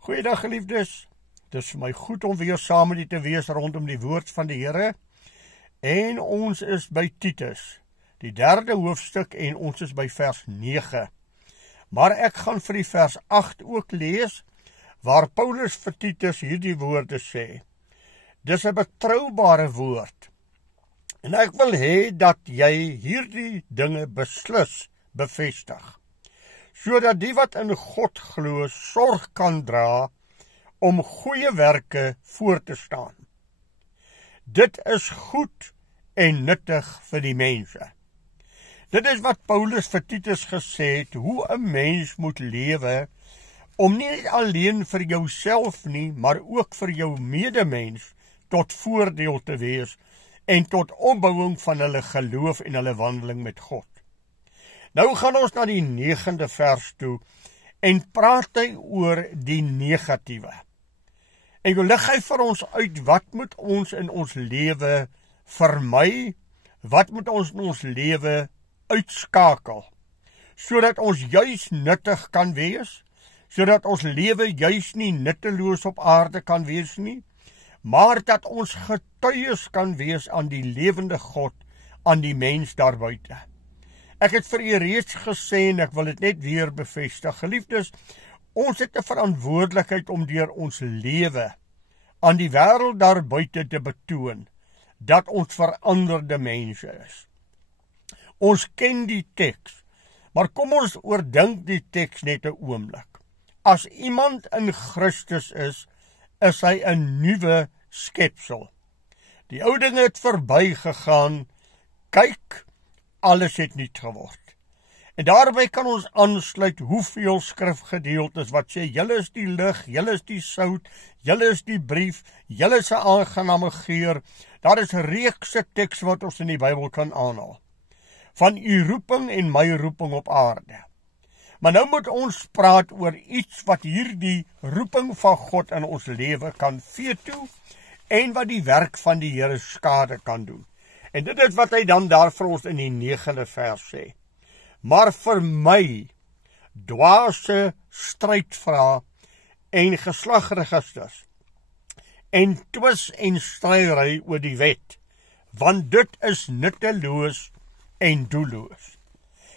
Goeiedag geliefdes, dit is vir my goed om weer saam met u te wees rondom die woord van die Here. En ons is by Titus, die 3de hoofstuk en ons is by vers 9. Maar ek gaan vir die vers 8 ook lees, waar Paulus vir Titus hierdie woorde sê. Dis 'n betroubare woord. En ek wil hê dat jy hierdie dinge beslis bevestig, sodat die wat in God glo sorg kan dra om goeie werke voor te staan. Dit is goed en nuttig vir die mense. Dit is wat Paulus vir Titus gesê het, hoe 'n mens moet lewe, om nie alleen vir jouself nie, maar ook vir jou medemens tot voordeel te wees en tot opbouing van hulle geloof en hulle wandeling met God. Nou gaan ons na die 9de vers toe en praat hy oor die negatiewe. En lig hy vir ons uit, wat moet ons in ons lewe vermy, wat moet ons in ons lewe uitskakel, sodat ons juis nuttig kan wees, sodat ons lewe juis nie nutteloos op aarde kan wees nie, maar dat ons getuies kan wees aan die lewende God, aan die mens daarbuiten. Ek het vir u reeds gesê en ek wil dit net weer bevestig. Geliefdes, ons het 'n verantwoordelikheid om deur ons lewe aan die wêreld daarbuiten te betoon dat ons veranderde mense is. Ons ken die teks, maar kom ons oordink die teks net 'n oomblik. As iemand in Christus is hy 'n nuwe skepsel. Die ou dinge het verbygegaan, kyk, alles het nuut geword. En daarby kan ons aansluit hoeveel skrifgedeeltes wat sê, julle is die lig, julle is die sout, julle is die brief, julle is 'n aangename geur. Daar is 'n reekse teks wat ons in die Bybel kan aanhaal, van u roeping en my roeping op aarde. Maar nou moet ons praat oor iets wat hierdie roeping van God in ons lewe kan veto en wat die werk van die Here skade kan doen. En dit is wat hy dan daar vir ons in die 9de vers sê. Maar vir my, dwaase strydvrae en geslagregisters, en twis en stryery oor die wet, want dit is nutteloos en doelloos.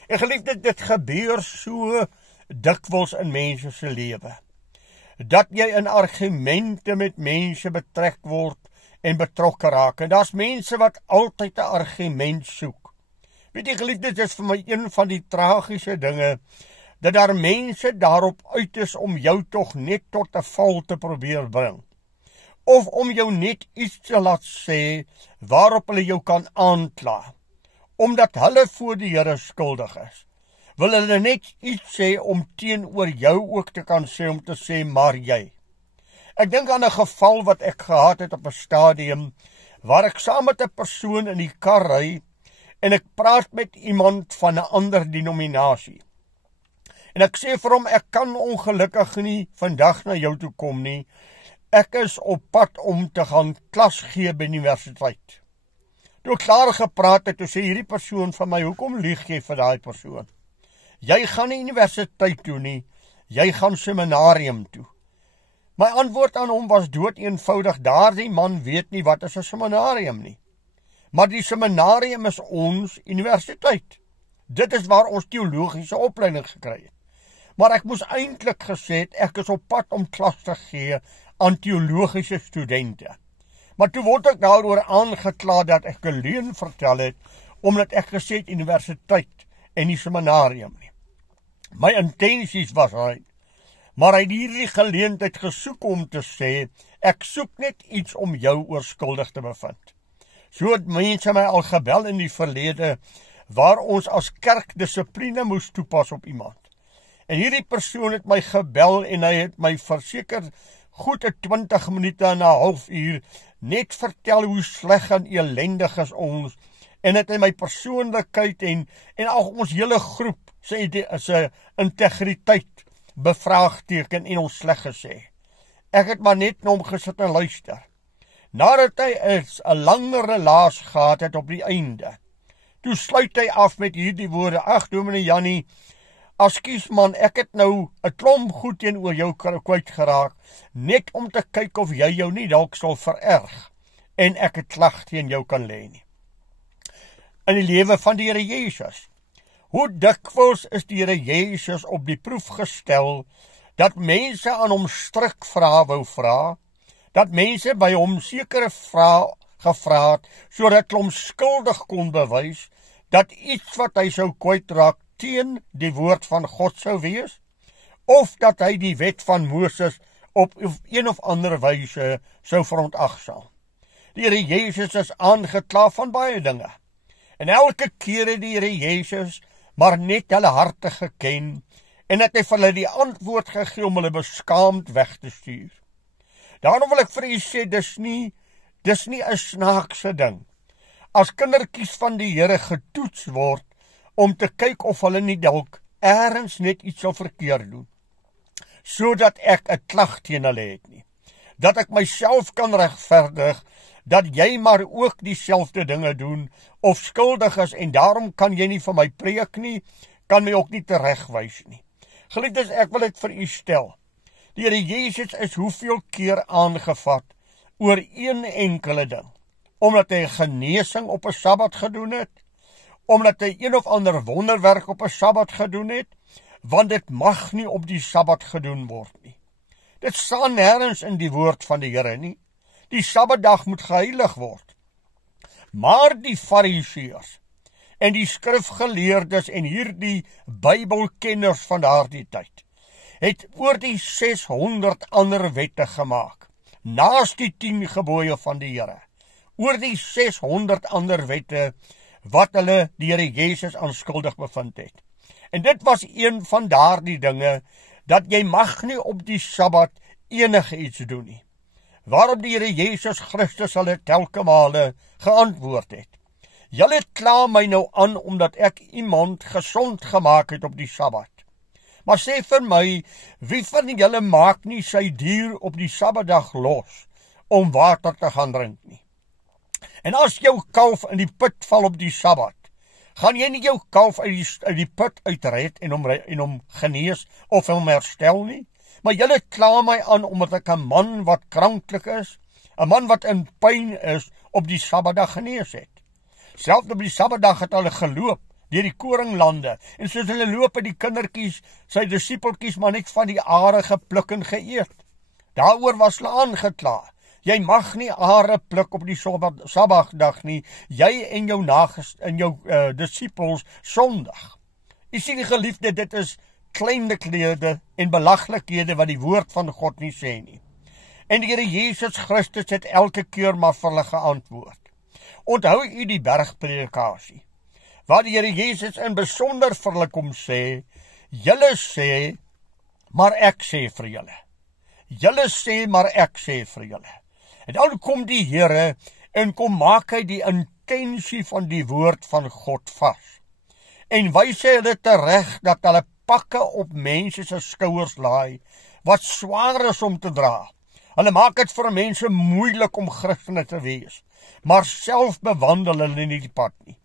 En geliefde, dit gebeur so dikwels in mense se lewe, dat jy in argumente met mense betrek word en betrokke raak. En daar's mense wat altyd 'n argument soek. Weet jy geliefde, dit is vir my een van die tragiese dinge, dat daar mense daarop uit is om jou tog net tot 'n val te probeer bring. Of om jou net iets te laat sê waarop hulle jou kan aankla. Omdat hulle voor die Here skuldig is, wil hulle net iets sê om teenoor jou ook te kan sê, om te sê, maar jy. Ek dink aan 'n geval wat ek gehad het op 'n stadium, waar ek saam met 'n persoon in die kar ry, en ek praat met iemand van 'n ander denominasie. En ek sê vir hom, ek kan ongelukkig nie vandag na jou toe kom nie, ek is op pad om te gaan klas gee by die universiteit. Toe ek klaar gepraat het, toe sê hierdie persoon van my, hoekom lieg jy vir daai persoon? Jy gaan nie universiteit toe nie, jy gaan seminarium toe. My antwoord aan hom was dood eenvoudig, daardie man weet nie wat is 'n seminarium nie. Maar die seminarium is ons universiteit. Dit is waar ons teologiese opleiding gekry het. Maar ek moes eintlik gesê het, ek is op pad om klas te gee aan teologiese studente. Maar toe word ek daaroor aangekla dat ek 'n leuen vertel het, omdat ek gesê het universiteit en nie seminarium nie. My intensies was reg, maar hy het hierdie geleentheid gesoek om te sê, ek soek net iets om jou oorskuldig te bevind. So het mense my al gebel in die verlede, waar ons as kerk dissipline moes toepas op iemand. En hierdie persoon het my gebel en hy het my verseker goed 'n 20 minute en 'n halfuur net vertel hoe sleg en elendig is ons, en het in my persoonlikheid en al ons hele groep se integriteit bevraagteken en ons sleg gesê. Ek het maar net na hom gesit en luister. Nadat hy 'n langer relaas gehad het op die einde, toe sluit hy af met hierdie woorde, ag dominee Jannie, Askies man, ek het nou 'n klomp goed teenoor jou kwyt geraak, net om te kyk of jy jou nie dalk sal vererg en ek 'n klag teen jou kan lê nie. In die lewe van die Here Jesus. Hoe dikwels is die Here Jesus op die proef gestel dat mense aan hom strikvrae wou vra, dat mense by hom sekere vrae gevra het sodat hulle hom skuldig kon bewys dat iets wat hy sou kwytraak teen die woord van God sou wees, of dat hy die wet van Moses op een of ander wyse sou verontagsaam. Die Here Jesus is aangekla van baie dinge. En elke keer het die Here Jesus maar net hulle harte geken en het hy vir hulle die antwoord gegee om hulle beskaamd weg te stuur. Daarom wil ek vir u sê, dis nie 'n snaakse ding as kindertjies van die Here getoets word om te kyk of hulle nie dalk ergens net iets sal verkeerd doen, sodat ek 'n klag teen hulle het nie, dat ek myself kan regverdig, dat jy maar ook dieselfde dinge doen, of skuldig is, en daarom kan jy nie vir my preek nie, kan my ook nie teregwys nie. Geliefdes, ek wil dit vir u stel. Die Here Jesus is hoeveel keer aangevat oor een enkele ding, omdat hy genesing op 'n Sabbat gedoen het, omdat hy een of ander wonderwerk op 'n Sabbat gedoen het, want dit mag nie op die Sabbat gedoen word nie. Dit staan nêrens in die woord van die Here nie. Die Sabbatdag moet geheilig word. Maar die Fariseërs en die skrifgeleerdes en hierdie Bybelkenners van daardie tyd het oor die 600 ander wette gemaak, naas die 10 gebooie van die Here, oor die 600 ander wette wat hulle die Here Jesus aanskuldig bevind het. En dit was een van daardie dinge, dat jy mag nie op die Sabbat enige iets doen nie. Waarop die Here Jesus Christus hulle telke male geantwoord het. Julle kla my nou aan, omdat ek iemand gesond gemaak het op die Sabbat. Maar sê vir my, wie van julle maak nie sy dier op die Sabbatdag los, om water te gaan drink nie? En as jou kalf in die put val op die Sabbat, gaan jy nie jou kalf uit die put uitred en hom genees of hom herstel nie? Maar julle kla my aan, omdat ek 'n man wat kranklik is, 'n man wat in pyn is, op die Sabbatdag genees het. Selfs op die Sabbatdag het hulle geloop deur die koringlande, en soos hulle loop het die kindertjies, sy disipeltjies, maar net van die are gepluk en geëet. Daaroor was hulle aangekla. Jy mag nie are pluk op die Sabbatdag nie, jy en jou disipels sondig. U sien die geliefde, dit is kleinlikhede en belaglikhede wat die woord van God nie sê nie. En die Here Jesus Christus het elke keer maar vir hulle geantwoord. Onthou u die bergpredikasie, waar die Here Jesus in besonder vir hulle kom sê, julle sê, maar ek sê vir julle. Julle sê, maar ek sê vir julle. En dan kom die Here en kom maak hy die intensie van die woord van God vas. En wys hy hulle tereg dat hulle pakke op mense se skouers laai, wat swaar is om te dra. Hulle maak dit vir mense moeilik om Christene te wees, maar self bewandel hulle nie die pad nie.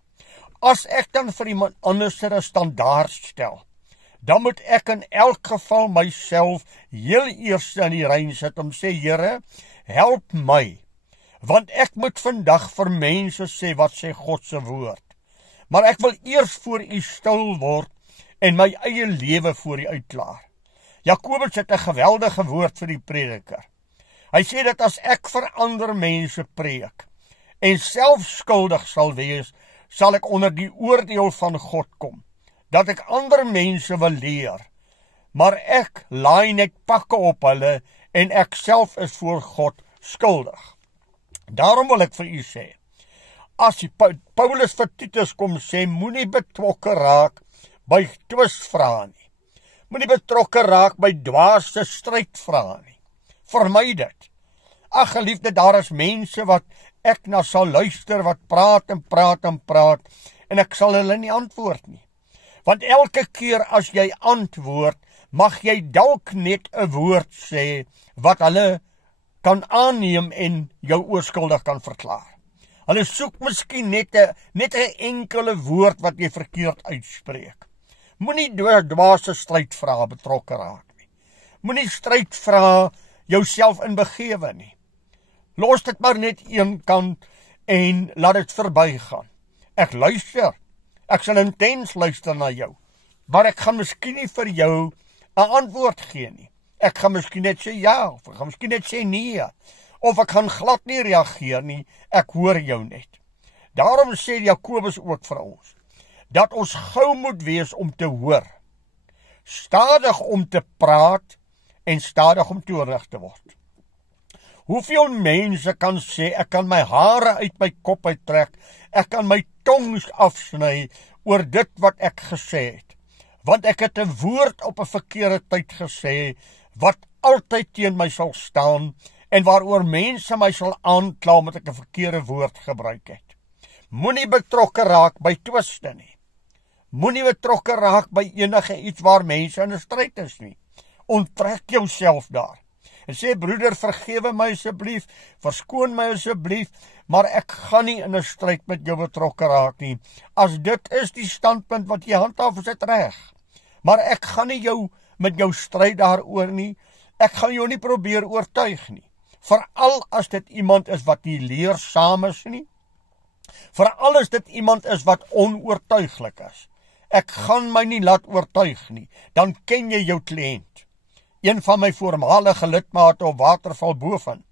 As ek dan vir iemand anders 'n standaard stel, dan moet ek in elk geval myself heel eers in die rein sit om sê, Here, help my, want ek moet vandag vir mense sê wat sê God se woord. Maar ek wil eers voor u stil word en my eie lewe voor u uitklaar. Jakobus het 'n geweldige woord vir die prediker. Hy sê dat as ek vir ander mense preek en self skuldig sal wees, sal ek onder die oordeel van God kom, dat ek ander mense wil leer, maar ek laai net pakke op hulle en ek self is voor God skuldig. Daarom wil ek vir u sê, as Paulus vir Titus kom sê, moenie betrokke raak by twisvrae nie, moenie betrokke raak by dwaase strydvrae nie, vermy dit. Ag geliefde, daar is mense wat ek na sal luister, wat praat en praat en praat, en ek sal hulle nie antwoord nie. Want elke keer as jy antwoord, mag jy dalk net 'n woord sê, wat hulle kan aanneem en jou ooskuldig kan verklaar. Hulle soek miskien net 'n enkele woord wat jy verkeerd uitspreek. Moenie dwaase strydvrae betrokke raak nie. Moenie strydvrae jouself in begewe nie. Los dit maar net een kant en laat dit verbygaan. Ek luister. Ek sal intens luister na jou. Maar ek gaan miskien nie vir jou 'n antwoord gee nie. Ek gaan miskien net sê ja, of ek gaan miskien net sê nee. Of ek gaan glad nie reageer nie. Ek hoor jou net. Daarom sê Jakobus ook vir ons, dat ons gou moet wees om te hoor, stadig om te praat en stadig om toornig te word. Hoeveel mense kan sê, ek kan my hare uit my kop uittrek, ek kan my tong afsny oor dit wat ek gesê het, want ek het 'n woord op 'n verkeerde tyd gesê, wat altyd teen my sal staan, en waaroor mense my sal aankla omdat ek 'n verkeerde woord gebruik het. Moenie betrokke raak by twiste nie. Moenie betrokke raak by enige iets waar mense in 'n stryd is nie. Onttrek jouself daar. En sê, broeder, vergewe my asseblief, verskoon my asseblief, maar ek gaan nie in 'n stryd met jou betrokke raak nie. As dit is die standpunt wat jy handhaaf, is dit reg. Maar ek gaan nie met jou stryd daaroor nie. Ek gaan jou nie probeer oortuig nie. Veral as dit iemand is wat nie leersaam is nie. Veral as dit iemand is wat onoortuiglik is. Ek gaan my nie laat oortuig nie. Dan ken jy jou kliënt. Een van my voormalige lidmate op Waterval Boven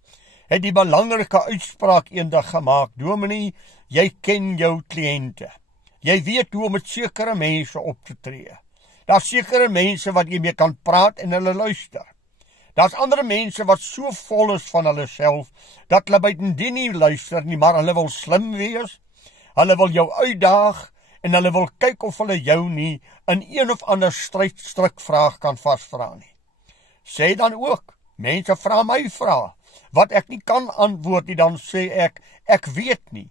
het die belangrike uitspraak eendag gemaak: Dominee, jy ken jou kliënte. Jy weet hoe om met sekere mense op te tree. Daar's sekere mense wat jy mee kan praat en hulle luister. Daar's ander mense wat so vol is van hulle self, dat hulle buitendien nie luister nie, maar hulle wil slim wees, hulle wil jou uitdaag, en hulle wil kyk of hulle jou nie in een of ander strydvraag kan vasvra nie. Sê dan ook, mense vra my vrae, wat ek nie kan antwoord nie, dan sê ek weet nie.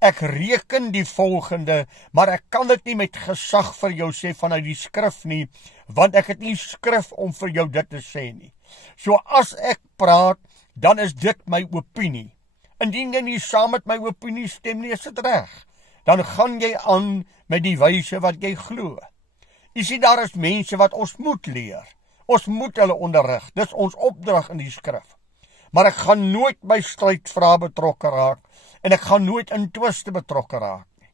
Ek reken die volgende, maar ek kan dit nie met gesag vir jou sê vanuit die skrif nie, want ek het nie skrif om vir jou dit te sê nie. So as ek praat, dan is dit my opinie. Indien jy nie saam met my opinie stem nie, is dit reg. Dan gaan jy aan met die wyse wat jy glo. Jy sien, daar is mense wat ons moet leer. Ons moet hulle onderrig. Dis ons opdrag in die skrif. Maar ek gaan nooit by strydvrae betrokke raak en ek gaan nooit in twiste betrokke raak nie.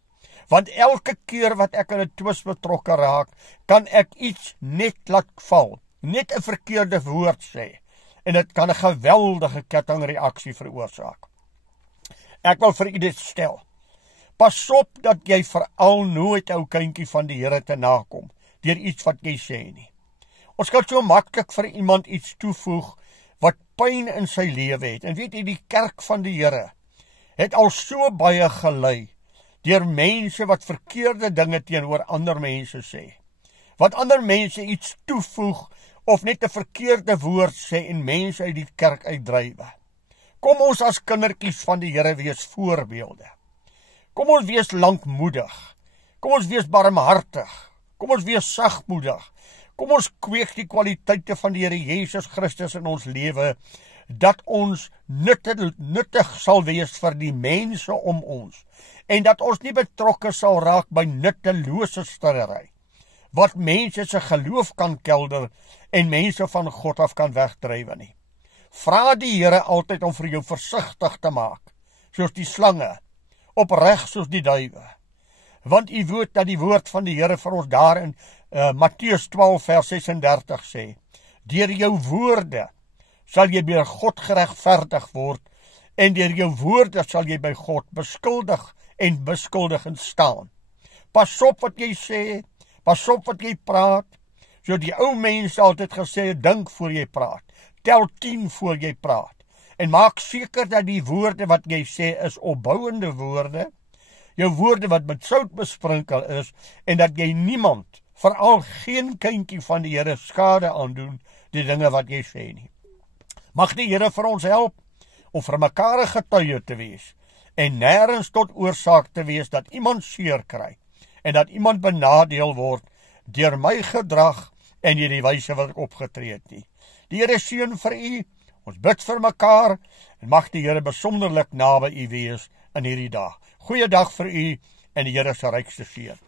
Want elke keer wat ek in 'n twis betrokke raak, kan ek iets net laat val. Net 'n verkeerde woord sê. En dit kan 'n geweldige kettingreaksie veroorsaak. Ek wil vir u dit stel. Pas op dat jy veral nooit ou kindjie van die Here te nakom deur iets wat jy sê nie. Ons kan so maklik vir iemand iets toevoeg wat pyn in sy lewe het. En weet jy, die kerk van die Here het al so baie gelei deur mense wat verkeerde dinge teenoor ander mense sê. Wat ander mense iets toevoeg of net 'n verkeerde woord sê en mense uit die kerk uitdrywe. Kom ons as kindertjies van die Here wees voorbeelde. Kom ons wees lankmoedig. Kom ons wees barmhartig. Kom ons wees sagmoedig. Kom ons kweek die kwaliteite van die Here Jesus Christus in ons lewe, dat ons nuttig sal wees vir die mense om ons, en dat ons nie betrokke sal raak by nuttelose stillery, wat mense se geloof kan kelder en mense van God af kan wegdrywe nie. Vra die Here altyd om vir jou versigtig te maak, soos die slange, opreg soos die duwe. Want u weet dat die woord van die Here vir ons daar in Matteus 12 vers 36 sê, deur jou woorde sal jy by God geregverdig word, en deur jou woorde sal jy by God beskuldig en beskuldigend staan. Pas op wat jy sê, pas op wat jy praat. So die ou mense altyd gesê, dink voor jy praat, tel 10 voor jy praat, en maak seker dat die woorde wat jy sê is opbouende woorde, jou woorde wat met sout besprinkel is, en dat jy niemand, veral geen kindjie van die Here, skade aandoen, die dinge wat jy sê nie. Mag die Here vir ons help, om vir mekaar 'n getuie te wees, en nêrens tot oorsaak te wees, dat iemand seer kry, en dat iemand benadeel word, deur my gedrag, en deur die wyse wat ek opgetree het nie. Die Here seën vir u, ons bid vir mekaar, en mag die Here besonderlik naby u wees in hierdie dag. Goeiedag vir u, en die Here se rykste seën.